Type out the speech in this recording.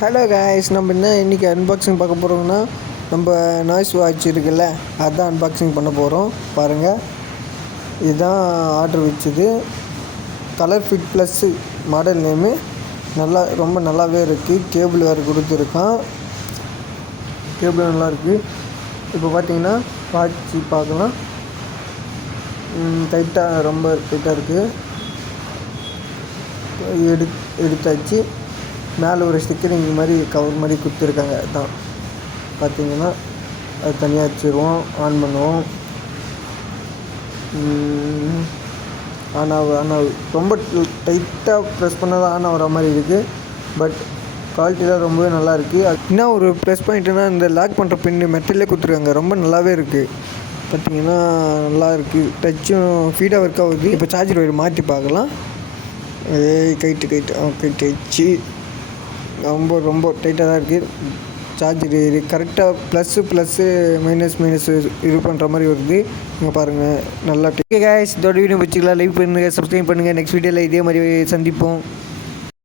Hello guys, நம்ம இன்றைக்கி unboxing பார்க்க போகிறோம்னா நம்ம நாய்ஸ் வாட்ச் இருக்குல்ல, அதுதான் அன்பாக்சிங் பண்ண போகிறோம். பாருங்கள், இதுதான் ஆர்டர் வச்சது. Colour fit plus model name. ரொம்ப நல்லாவே இருக்குது. கேபிள் வேறு கொடுத்துருக்கான். கேபிள் நல்லாயிருக்கு. இப்போ பார்த்தீங்கன்னா வாட்ச் பார்க்கலாம். ரொம்ப டைட்டாக இருக்குது. எடுத்தாச்சு. மேலே ஒரு ஸ்டிக்கரிங் மாதிரி கவர் மாதிரி கொடுத்துருக்காங்க. அதுதான் பார்த்தீங்கன்னா அது தனியாக வச்சுருவோம். ஆன் பண்ணுவோம். ஆன் ஆகுது. ரொம்ப டைட்டாக ப்ரெஸ் பண்ணால் தான் ஆன் ஆகிற மாதிரி இருக்குது. பட் குவாலிட்டிலாம் ரொம்பவே நல்லாயிருக்கு. இன்னும் ஒரு ப்ளஸ் பாயிண்ட்டுனா இந்த லாக் பண்ணுற பின்னு மெட்டலே கொடுத்துருக்காங்க. ரொம்ப நல்லாவே இருக்குது. பார்த்தீங்கன்னா நல்லா இருக்குது. டச்சும் ஃபீடாக ஒர்க் ஆகுது. இப்போ சார்ஜர் ஒயர் மாற்றி பார்க்கலாம். கைட்டு ரொம்ப டைட்டாக தான் இருக்குது. சார்ஜர் கரெக்டாக ப்ளஸ்ஸு மைனஸ் இது பண்ணுற மாதிரி வருது. இங்கே பாருங்கள், நல்லா. ஓகே காய்ஸ், இதோட வீடியோ வச்சுக்கலாம். லைக் பண்ணுங்கள், சப்ஸ்கிரைப் பண்ணுங்கள். நெக்ஸ்ட் வீடியோவில் இதே மாதிரி சந்திப்போம்.